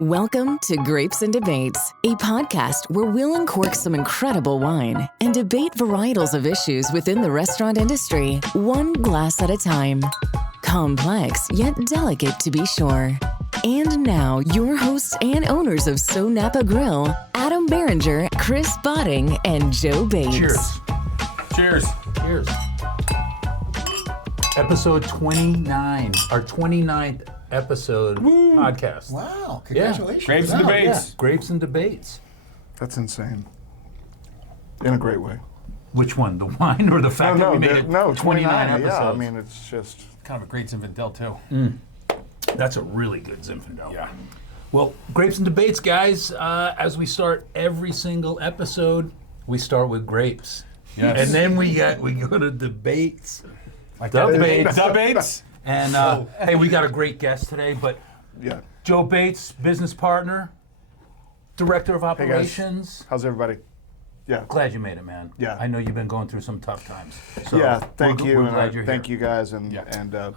Welcome to Grapes and Debates, a podcast where we'll uncork some incredible wine and debate varietals of issues within the restaurant industry, one glass at a time. Complex, yet delicate to be sure. And now, your hosts and owners of SoNapa Grille, Adam Barringer, Chris Botting, and Joe Bates. Cheers. Cheers. Cheers. Episode 29, our 29th episode podcast. Wow, congratulations. Grapes and Debates. Yeah. Grapes and Debates. That's insane. In a great way. Which one, the wine or the fact that we made it 29 episodes? Yeah, I mean, it's just... Kind of a great Zinfandel, too. That's a really good Zinfandel. Yeah. Well, Grapes and Debates, guys, as we start every single episode, we start with grapes. Yes. And then we go to debates. Like Debates. Debates. And hey, we got a great guest today, but Yeah. Joe Bates, business partner, director of Hey, guys. operations. How's everybody? Yeah. Glad you made it, man. Yeah. I know you've been going through some tough times. So Yeah, thank we're you. We're glad and you're thank here. you guys and Yeah.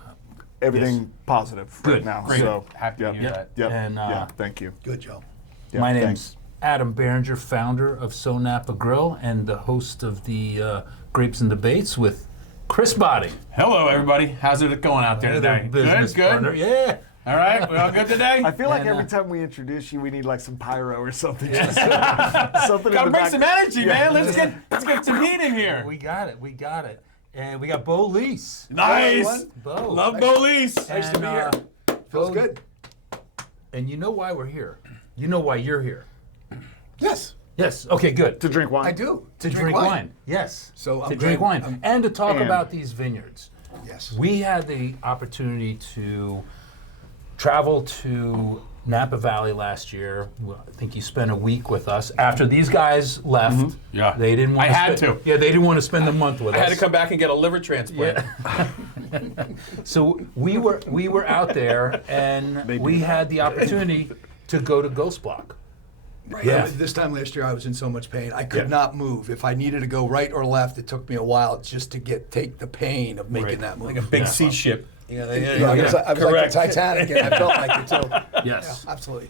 everything Yes. positive Good. right now. Great. So, Happy to hear yep, that. Yep. And, yeah, thank you. Good, Joe. Yeah, My name's thanks. Adam Barringer, founder of SoNapa Grille and the host of the Grapes and Debates with Chris Botting. Hello, everybody. How's it going out there today? Business Good? partner. Yeah. All right, we all good today? I feel like And, every time we introduce you, we need like some pyro or something. Just something in Gotta the bring back. some energy, Yeah. man. Let's get some heat in here. We got it. And we got Bo Leiss. Nice. Bo. Love Bo Leiss. Nice to be here. Feels good. And you know why we're here. You know why you're here. Yes, Yes. Okay, good. To drink wine. I do. To drink wine. Yes. So to I'm drink glad- wine and to talk And- about these vineyards. Yes. We had the opportunity to travel to Napa Valley last year. Well, I think you spent a week with us. After these guys left, Yeah. they didn't want I to had spend, to. Yeah, they didn't want to spend the month with I us. had to come back and get a liver transplant. Yeah. So we were out there and we had the opportunity to go to Ghost Block. Right. Yeah. This time last year, I was in so much pain. I could not move. If I needed to go right or left, it took me a while just to take the pain of making Right. that move. Like a big sea ship. Yeah, I was like Correct. the Titanic, and I felt like it too. Yes. Yeah, absolutely.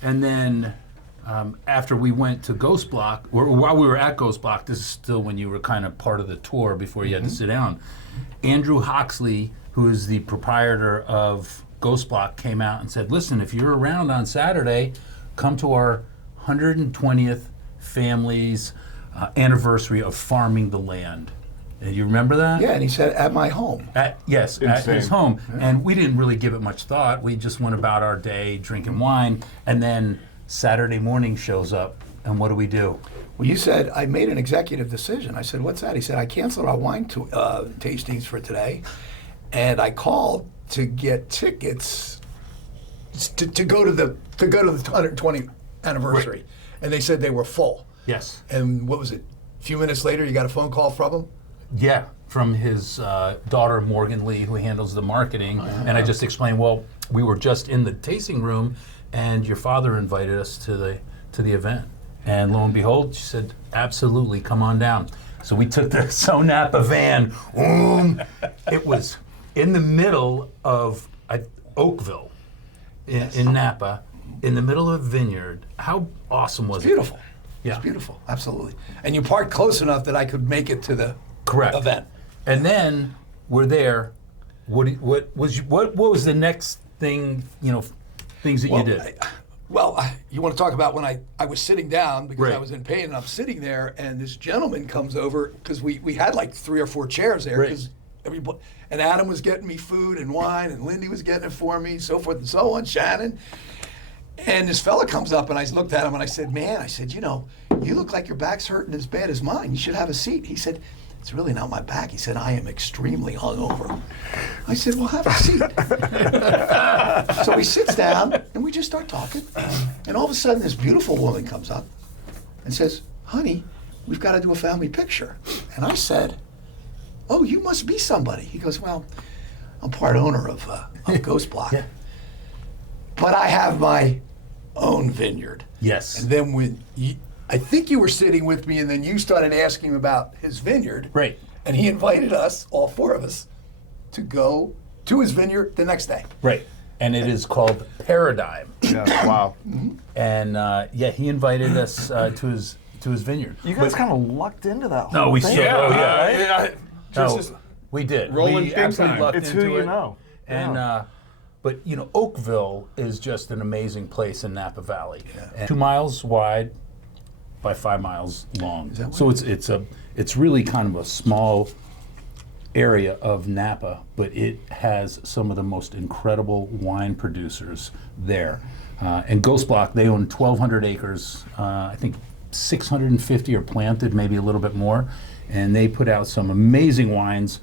And then after we went to Ghost Block, or while we were at Ghost Block, this is still when you were kind of part of the tour before you had to sit down, Andrew Hoxley, who is the proprietor of Ghost Block, came out and said, listen, if you're around on Saturday, come to our 120th family's anniversary of farming the land. And you remember that? Yeah, and he said, at my home. Yes, at his Insane. home. And we didn't really give it much thought. We just went about our day drinking wine. And then Saturday morning shows up. And what do? Well, you said, I made an executive decision. I said, what's that? He said, I canceled our wine tastings for today. And I called to get tickets to go to the 120th anniversary. And they said they were full. Yes. And what was it? A few minutes later, you got a phone call from him? Yeah, from his daughter, Morgan Lee, who handles the marketing. And I just explained, well, we were just in the tasting room, and your father invited us to the event. And lo and behold, she said, absolutely, come on down. So we took the SoNapa van. It was in the middle of Oakville in Napa, in the middle of a vineyard. How awesome was it? Beautiful. Yeah. It's beautiful, absolutely. And you parked close enough that I could make it to the Correct. event. And then we're there. What was the next thing? Things that you did. You want to talk about when I was sitting down because Right. I was in pain, and I'm sitting there, and this gentleman comes over because we had like 3 or 4 chairs there Right. because everybody, and Adam was getting me food and wine, and Lindy was getting it for me, so forth and so on, Shannon. And this fella comes up, and I looked at him, and I said, man, you look like your back's hurting as bad as mine. You should have a seat. He said, it's really not my back. He said, I am extremely hungover. I said, well, have a seat. So he sits down, and we just start talking. And all of a sudden, this beautiful woman comes up and says, honey, we've got to do a family picture. And I said, oh, you must be somebody. He goes, well, I'm part owner of Ghost Block. Yeah. But I have my own vineyard. Yes. And then I think you were sitting with me, and then you started asking about his vineyard. Right. And he invited us, all 4 of us, to go to his vineyard the next day. Right. and it is called Paradigm. Yeah. Wow. And he invited us to his vineyard. You guys kind of lucked into that. No, whole we thing. still. Oh yeah. Just as- We did. Rolling we big absolutely time. lucked It's into who you it. know. And Yeah. but Oakville is just an amazing place in Napa Valley. And 2 miles wide by 5 miles long. So it's really kind of a small area of Napa, but it has some of the most incredible wine producers there. And Ghost Block, they own 1,200 acres. I think 650 are planted, maybe a little bit more. And they put out some amazing wines.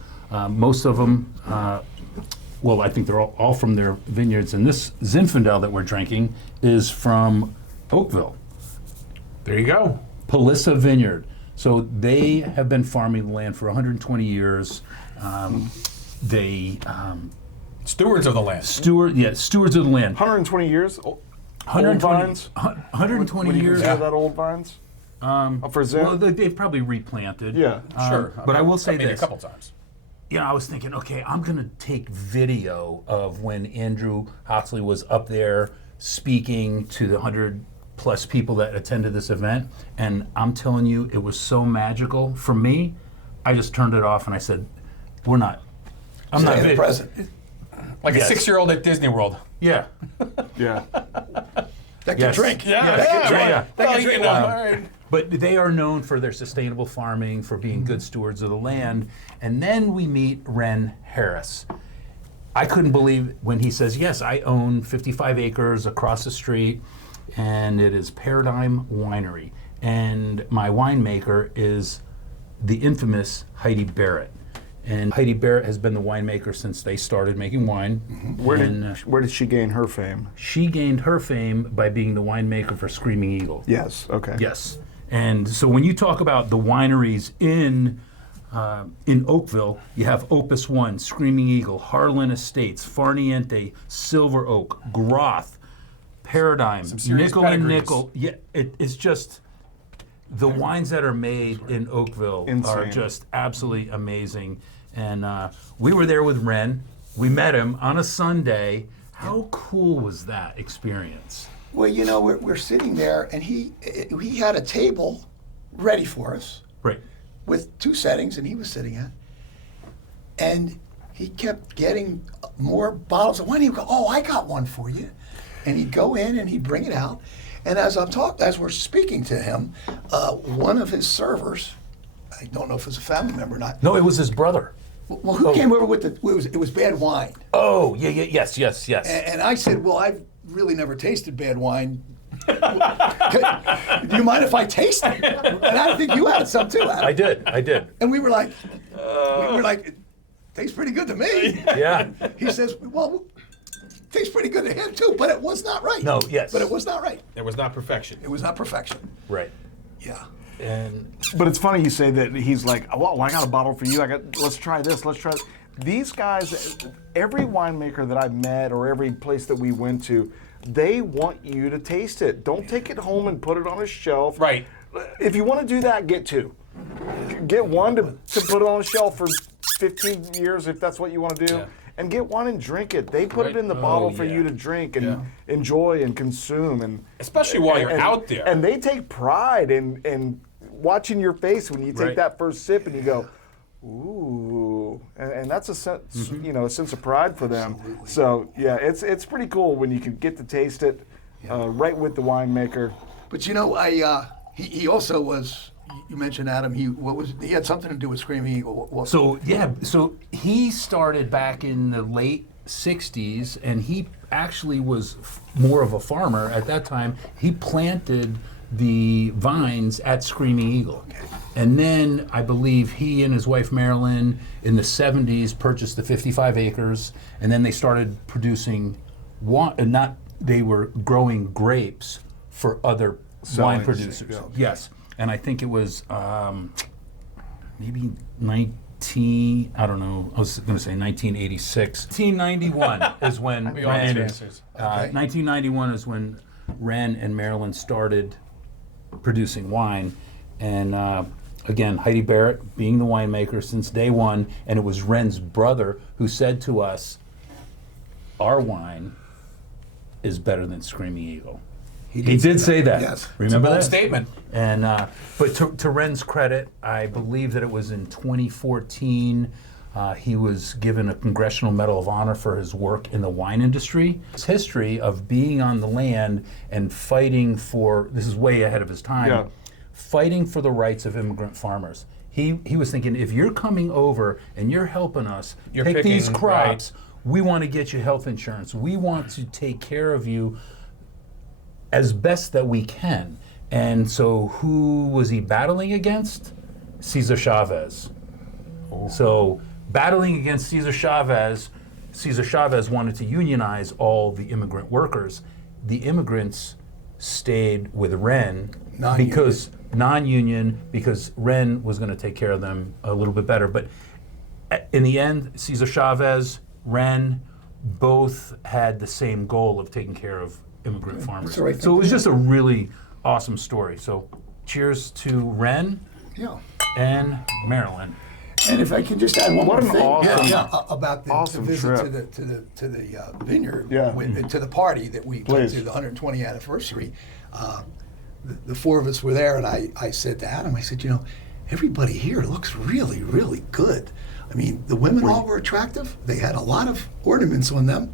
Most of them, I think they're all from their vineyards. And this Zinfandel that we're drinking is from Oakville, There you go. Palissa Vineyard. So they have been farming the land for 120 years. They Stewards of the land. stewards of the land. 120 years. Old 120 vines. 120 Would you years. consider that old vines? For Zin? Well, they've probably replanted. Yeah. Sure. But I will say maybe this. a couple times. I was thinking, okay, I'm going to take video of when Andrew Hoxley was up there speaking to the 100+ people that attended this event. And I'm telling you, it was so magical. For me, I just turned it off and I said, I'm not Stay in the vid- present. Like Yes. a 6-year-old at Disney World. Yeah. Yeah. That can Yes. drink. Yeah. That can drink. all right. But they are known for their sustainable farming, for being good stewards of the land. And then we meet Ren Harris. I couldn't believe when he says, yes, I own 55 acres across the street, and it is Paradigm Winery. And my winemaker is the infamous Heidi Barrett. And Heidi Barrett has been the winemaker since they started making wine. Where And, did she gain her fame? she gained her fame by being the winemaker for Screaming Eagle. Yes. Okay. Yes. And so when you talk about the wineries in Oakville, you have Opus One, Screaming Eagle, Harlan Estates, Farniente, Silver Oak, Groth, Paradigm, serious Nickel and pedigrees. Nickel. Yeah, it's just the wines that are made in Oakville are Insane. just absolutely amazing. And we were there with Ren. We met him on a Sunday. How cool was that experience? Well, we're sitting there, and he had a table ready for us Right. with 2 settings, and he was sitting at, and he kept getting more bottles of wine. He'd go, "Oh, I got one for you," and he'd go in and he'd bring it out. And as we're speaking to him, one of his servers, I don't know if it was a family member or not. No, it was his brother. Well, who came over with it was bad wine. Oh, yes. And I said, well, I've really never tasted bad wine. Do you mind if I taste it? And I think you had some too, Adam. I did. And we were like, it tastes pretty good to me. Yeah. He says, well, it tastes pretty good to him too, but it was not right. No, yes. But it was not right. It was not perfection. It was not perfection. Right. Yeah. And But it's funny you say that he's like, well, I got a bottle for you. Let's try this. Let's try. These guys, every winemaker that I've met or every place that we went to, they want you to taste it. Don't take it home and put it on a shelf. Right. If you want to do that, get 2. Get one to put it on a shelf for 15 years if that's what you want to do. Yeah. And get one and drink it. They put it Right. in the bottle for yeah. you to drink and Yeah. enjoy and consume. And Especially while you're out there. And they take pride in watching your face when you take Right. that first sip and you go, ooh, and that's a sense, a sense of pride for them. So yeah, it's pretty cool when you can get to taste it right with the winemaker. But he also was. You mentioned Adam. He had something to do with Screaming Eagle. so he started back in the late 60s, and he actually was more of a farmer at that time. He planted the vines at Screaming Eagle. And then I believe he and his wife Marilyn in the 70s purchased the 55 acres, and then they started producing they were growing grapes for other wine producers. yeah. Yes. And I think it was maybe I was going to say 1986. 1991 is when We all need Ren, answers. 1991 is when Ren and Marilyn started producing wine. And again, Heidi Barrett being the winemaker since day one, and it was Ren's brother who said to us, our wine is better than Screaming Eagle. He did say that. Yes. Remember Bold that statement. And but to Ren's credit, I believe that it was in 2014. He was given a Congressional Medal of Honor for his work in the wine industry. His history of being on the land and fighting for, this is way ahead of his time, fighting for the rights of immigrant farmers. He was thinking, if you're coming over and you're helping us pick these crops, we want to get you health insurance. We want to take care of you as best that we can. And so who was he battling against? Cesar Chavez. So battling against Cesar Chavez wanted to unionize all the immigrant workers. The immigrants stayed with Ren because non-union, because Ren was going to take care of them a little bit better. But in the end, Cesar Chavez, Ren, both had the same goal of taking care of immigrant farmers. So it was just a really awesome story. So cheers to Ren and Marilyn. And if I can just add one more thing, about the awesome visit trip. to the vineyard, to the party that we went to, the 120th anniversary. The four of us were there, and I said to Adam, I said, you know, everybody here looks really, really good. I mean, the women all were attractive. They had a lot of ornaments on them,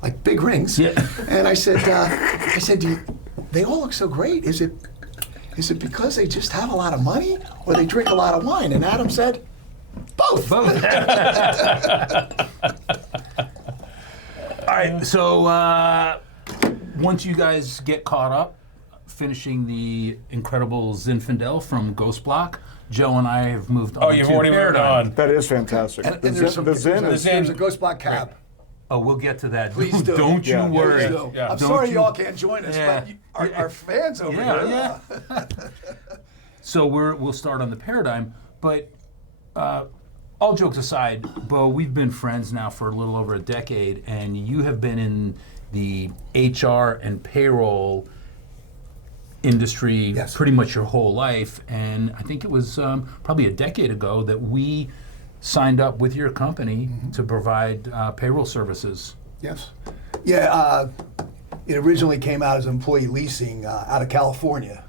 like big rings. Yeah. And I said, they all look so great. Is it because they just have a lot of money, or they drink a lot of wine? And Adam said, both. All right, so once you guys get caught up, finishing the incredible Zinfandel from Ghost Block, Joe and I have moved on. Oh, you've already moved on. That is fantastic. And the Zin there's a Ghost Block cab. Oh, we'll get to that. Please do. Don't you worry. I'm sorry y'all can't join us, but our fans over here. Yeah. So we'll start on the Paradigm, but all jokes aside, Bo, we've been friends now for a little over a decade, and you have been in the HR and payroll industry pretty much your whole life. And I think it was probably a decade ago that we signed up with your company to provide payroll services. Yes. Yeah, it originally came out as employee leasing out of California,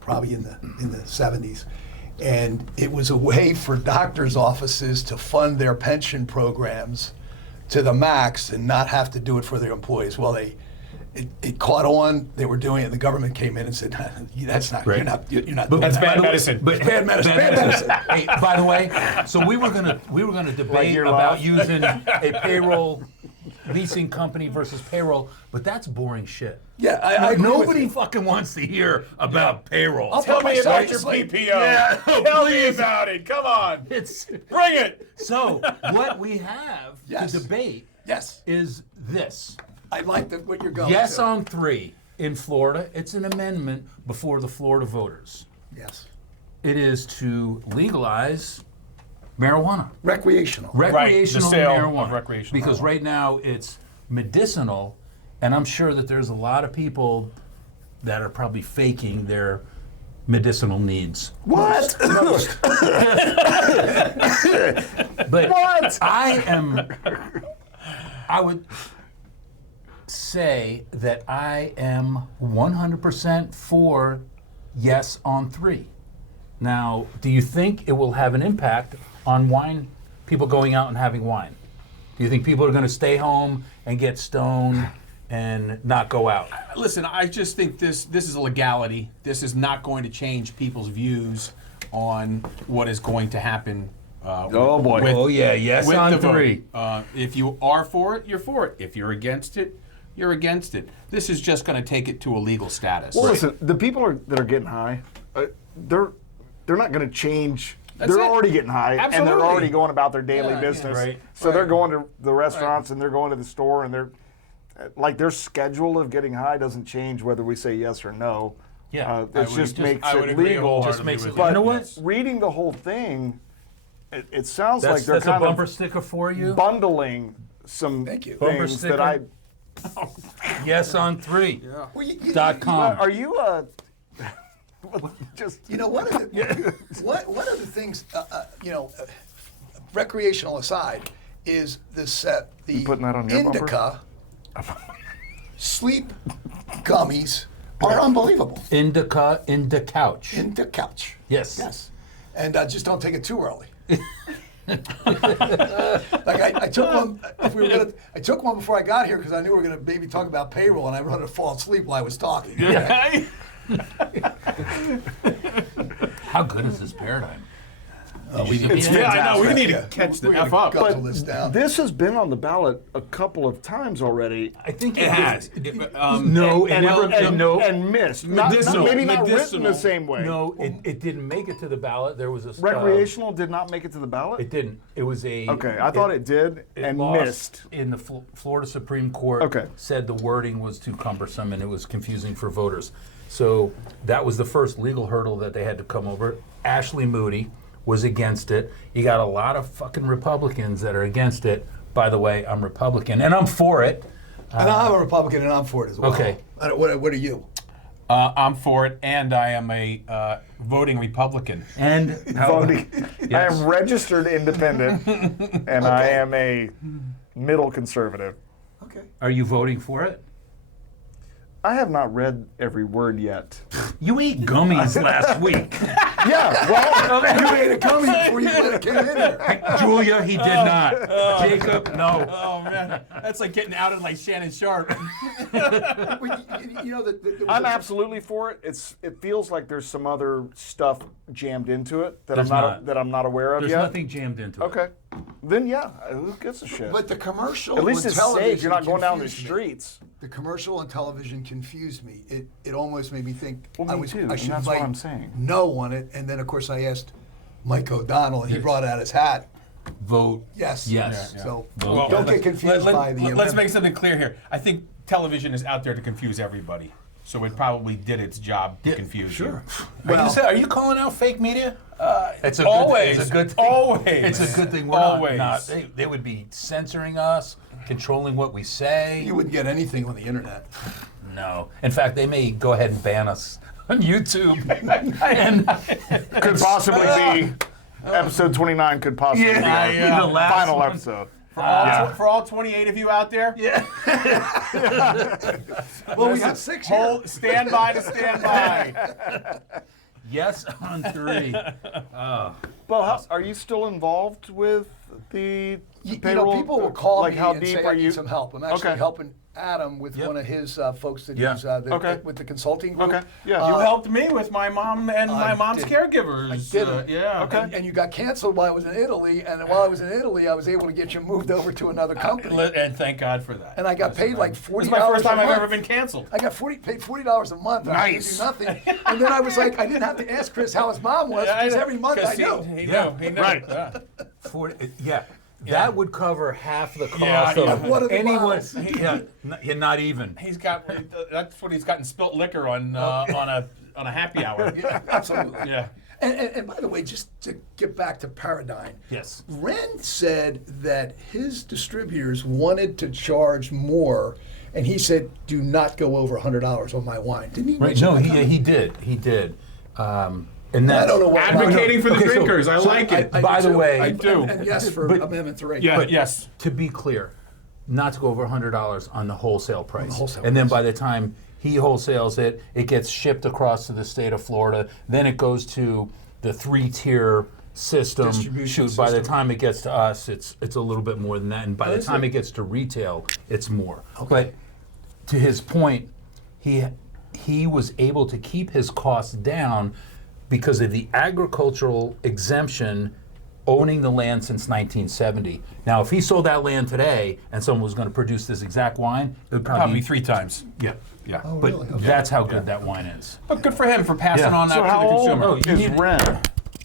probably in the 70s. And it was a way for doctors' offices to fund their pension programs to the max and not have to do it for their employees. Well, it caught on. They were doing it. The government came in and said, "That's not. Right. You're not. But That's doing bad that." medicine. But Bad medicine. Bad medicine. Hey, by the way, so we were gonna debate about using a payroll leasing company versus payroll, but that's boring shit. Yeah, I agree with Nobody you. fucking wants to hear about payroll. I'll Tell put me myself about your to sleep. PPO. Yeah, Tell me about it. Come on. Bring it. So what we have to debate is this. I like what you're going Yes to. on 3 in Florida. It's an amendment before the Florida voters. Yes. It is to legalize marijuana. Recreational. Recreational sale marijuana. of recreational because marijuana. right now it's medicinal, and I'm sure that there's a lot of people that are probably faking their medicinal needs. What? But I would say that I am 100% for yes on 3. Now, do you think it will have an impact on wine, people going out and having wine? Do you think people are going to stay home and get stoned and not go out? Listen, I just think this is a legality. This is not going to change people's views on what is going to happen. Oh boy. Oh yeah, yes with on the vote. 3. If you are for it, you're for it. If you're against it, you're against it. This is just going to take it to a legal status. Well, listen, the people that are getting high, they're not going to change. That's they're it. already getting high, and Absolutely. they're already going about their daily Yeah, business. right. So they're going to the restaurants and they're going to the store, and they're like their schedule of getting high doesn't change whether we say yes or no. Yeah. It just makes I would it agree legal. Just makes it. But You know what? reading the whole thing, it sounds like That's, they're that's a kind bumper of sticker for you. bundling some Thank you. Bumper things sticker. that I. Yes on 3. Well, .com. Are you just You know, one of the things, recreational aside, is the putting that on your bumper? indica sleep gummies are unbelievable. Indica couch. In the couch. Yes. Yes. And just don't take it too early. Like I took one. I took one before I got here because I knew we were gonna maybe talk about payroll, and I wanted to fall asleep while I was talking. How good is this paradigm? It's Yeah, I know. We fantastic. need to catch the We're F gonna up. guzzle this down. This has been on the ballot a couple of times already. I think It has. No, and, well, and missed. Not, Medicinal. maybe not written Medicinal. the same way. No, it didn't make it to the ballot. There was a Recreational did not make it to the ballot? It didn't. It was a. Okay, I thought it did and lost missed. in the Florida Supreme Court. Okay. Said the wording was too cumbersome and it was confusing for voters. So that was the first legal hurdle that they had to come over. Ashley Moody was against it. You got a lot of fucking Republicans that are against it. By the way, I'm Republican and I'm for it. And I'm a Republican, and I'm for it as well. Okay. What are you? I'm for it, and I am a voting Republican. And Voting. I am registered independent, and I am a middle conservative. Okay. Are you voting for it? I have not read every word yet. You ate gummies last week. Yeah, well, You ate a gummy before you let it get in there. Julia, he did not. Jacob, no. Oh man, that's like getting outed like Shannon Sharp. You know that I'm absolutely for it. It feels like there's some other stuff jammed into it that There's not. I'm not aware of There's yet. nothing jammed into it. Okay, then yeah, who gives a shit? But the commercial At least on it's television safe. You're not going down the confused me. streets. The commercial on television confused me. It almost made me think Well, me too, I and should that's what invite I'm saying. no on it. And then of course I asked Mike O'Donnell, and he brought out his hat. Vote. Yes. Yes. So Well, don't get confused by the. Let's make something clear here. I think television is out there to confuse everybody, so it probably did its job to confuse you. Are you calling out fake media? It's a Always. Good, it's a good thing. Always. It's a good thing. We're Always. not. They would be censoring us, controlling what we say. You wouldn't get anything on the internet. No. In fact, they may go ahead and ban us on YouTube. and Could possibly be episode 29. Could possibly be the our last final one. episode. For all 28 of you out there, Well, we have 6 here. stand by to stand by. Yes on 3. Well, are you still involved with the You payroll? know, people will call like me how and deep say are I you? need some help. I'm actually Okay. helping Adam with Yep. one of his folks that Yeah. he's Okay. with the consulting group. Okay. Yeah. You helped me with my mom and my mom's did. caregivers. I did it. Yeah. Okay. And you got canceled while I was in Italy, and while I was in Italy, I was able to get you moved over to another company, And thank God for that. and I got paid like $40. It's my first time a I've month. ever been canceled. I got paid $40 a month. And Nice. I didn't do nothing, and then I was like, I didn't have to ask Chris how his mom was because every month I knew. He knew. He knew. Right. Yeah. 40, yeah. That would cover half the cost Yeah, of one of the anyone. bottles. Not even. He's got. That's what he's gotten spilt liquor on a happy hour. Yeah, absolutely. Yeah. And by the way, just to get back to Paradigm, Yes. Ren said that his distributors wanted to charge more, and he said, "Do not go over $100 on my wine." Didn't he? Right. mention No, that? he did. And that's, I don't know what Advocating for the Okay, so- drinkers. I like it. I By do the too. way- I I do. And yes, for But- Amendment 3. Yeah. Yes. To be clear, not to go over $100 on the wholesale price. wholesale and then price. by the time he wholesales it, it gets shipped across to the state of Florida. Then it goes to the 3-tier system. Distribution By the system. time it gets to us, it's a little bit more than that. And by the time it gets to retail, it's more. But to his point, he was able to keep his costs down because of the agricultural exemption owning the land since 1970. Now, if he sold that land today and someone was going to produce this exact wine, it would probably Probably 3 times. Yeah. Yeah. But really? Okay. that's how good that wine is. But good for him for passing Yeah. on that So to how the old consumer. you is need- Ren?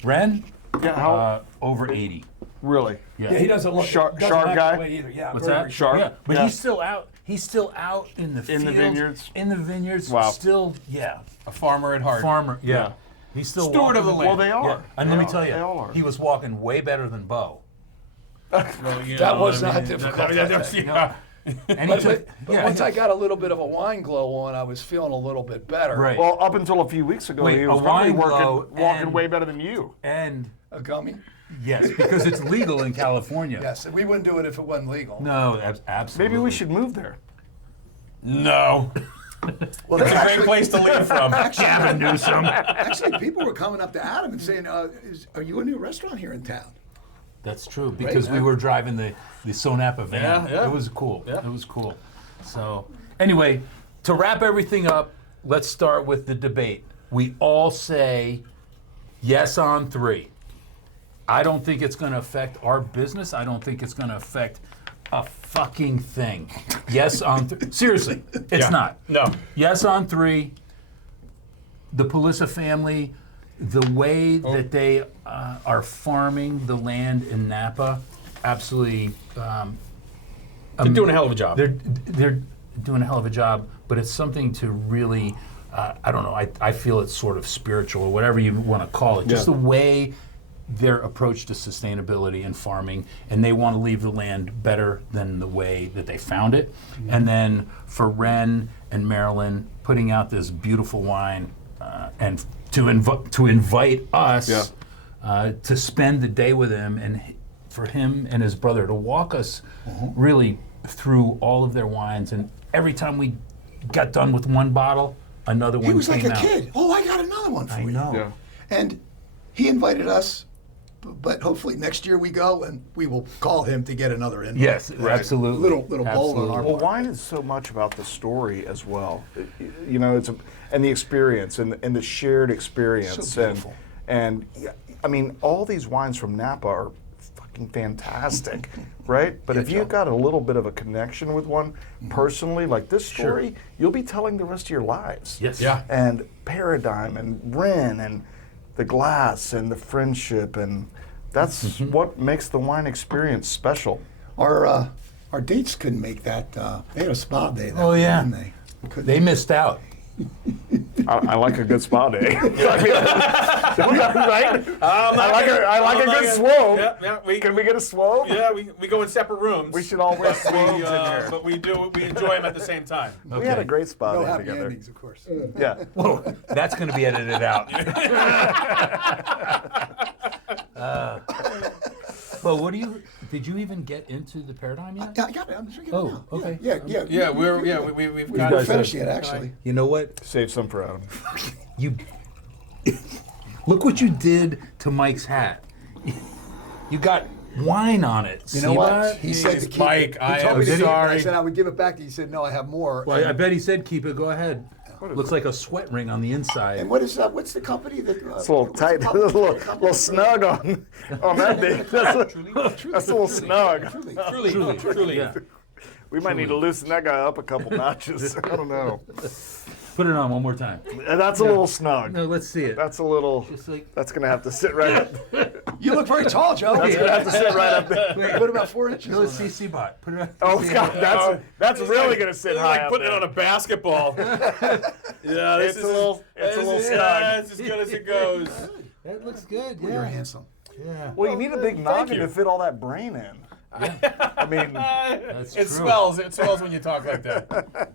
Ren? Yeah, how Over 80. really? Yeah. he doesn't look Sharp doesn't act guy? that way either. Yeah, What's very that? Sharp? Yeah. But Yeah. he's still out. He's still out in the In the fields, vineyards? In the vineyards. Wow. Still, yeah. A farmer at heart. Farmer. Yeah. Yeah. He's still Steward walking of the land. Well, they are. Yeah. And They let me are. tell They all you, are. he was walking way better than Bo. That was not difficult. Yeah. And he took, But once I got a little bit of a wine glow on, I was feeling a little bit better. Right. Well, up until a few weeks ago, Wait, he a was probably wine glow walking and- way better than you. and A gummy? yes, because it's legal in California. Yes, we wouldn't do it if it wasn't legal. No, absolutely. Maybe we should move there. No. Well, It's a great place to leave from. Gavin Newsom. Actually, people were coming up to Adam and saying, "Are you a new restaurant here in town?" That's true, because we were driving the SoNapa van. Yeah, yeah. It was cool. Yeah. It was cool. So, anyway, to wrap everything up, let's start with the debate. We all say yes on 3. I don't think it's going to affect our business. I don't think it's going to affect a fucking thing. Yes on 3. Seriously, it's not. No. Yes on 3. The Palissa family, the way that they are farming the land in Napa, absolutely. They're doing a hell of a job. They're doing a hell of a job, but it's something to really, I don't know, I feel it's sort of spiritual or whatever you want to call it. Just the way their approach to sustainability and farming, and they want to leave the land better than the way that they found it. And then for Ren and Marilyn putting out this beautiful wine and to invite us to spend the day with him, and for him and his brother to walk us really through all of their wines. And every time we got done with one bottle, another one He was like came a out. kid. Oh, I got another one for you. I know. Yeah. And he invited us, but hopefully next year we go and we will call him to get another invite. Yes, absolutely. Little bowl on our Absolutely. Well, part. wine is so much about the story as well. You know, and the experience and the shared experience. So beautiful. And I mean, all these wines from Napa are fucking fantastic, right? But if you've got a little bit of a connection with one personally, like this story, you'll be telling the rest of your lives. Yes. Yeah. And Paradigm and Ren and the glass and the friendship, and that's what makes the wine experience special. Our dates couldn't make that. They had a spa day. That Oh, yeah. didn't they? Couldn't- They missed out. I like a good spa day. Right? I like a good swobe. Yeah, Can we get a swobe? Yeah, we go in separate rooms. We should all wear swobes in here. But we enjoy them at the same time. We had a great spa No day happy together. endings, of course. Yeah. Whoa, that's going to be edited out. Well, did you even get into the Paradigm yet? Yeah, I got it. I'm drinking Oh, it now. okay. Yeah, we've We've got not finished yet, actually. You know what? Save some for Adam. You look what you did to Mike's hat. You got wine on it. You know See what? that? He said to keep Mike, it. I He told am me to keep it. sorry. I said I would give it back to you. He said, no, I have more. Well, I bet he said keep it. Go ahead. Looks like a sweat ring on the inside. And what is that? What's the company that? It's a little tight, a little snug on that day. That's a little snug. Truly. Yeah. We might need to loosen that guy up a couple notches. I don't know. Put it on one more time. That's a little snug. No, let's see it. That's a little. Just like That's gonna have to sit right up. You look very tall, Joe. That's gonna have to sit right up there. Put about 4 inches. no, on let's see that. C-Bot. Put it on. Oh, Scott, that's really gonna sit high Like up putting it there. on a basketball. Yeah, this It's is a little Yeah, snug. it's as good as it goes. That looks good. You're Yeah. handsome. Yeah. Well, you need a big noggin you. to fit all that brain in. I mean, That's It true. swells. It swells when you talk like that.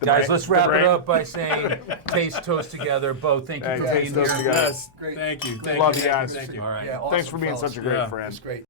Guys, let's wrap brain. it up by saying taste toast together. Bo, thank you for Hey, being taste toast here. together. Yes. Great. Thank you. Love you Thank guys. Thank you. All right. Yeah, thanks awesome for being fellas. such a great Yeah. friend. It's great.